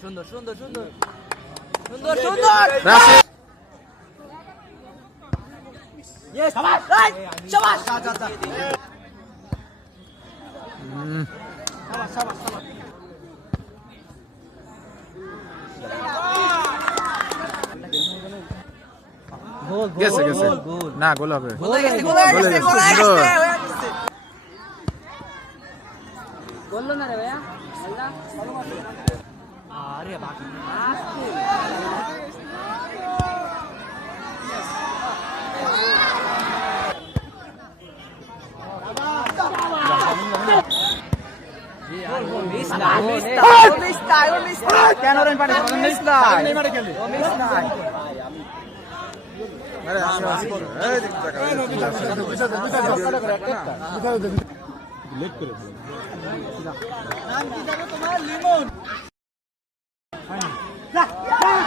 সুন্দর সুন্দর সুন্দর সুন্দর সুন্দর Yes, shabash, right, shabash. Shabash, shabash, shabash. Goal, গেছে goal, গেছে goal. না গোল হবে Goal হয়ে গেছে, goal হয়ে গেছে, goal হয়ে গেছে. বললো না রে ভাইয়া আরে বাকি কেন রান পাঠিয়েছে মিস নাই মিস নাই আরে আসো আসো এই দিক টাকা লেট করে নাম কি জানো তোমার লিমন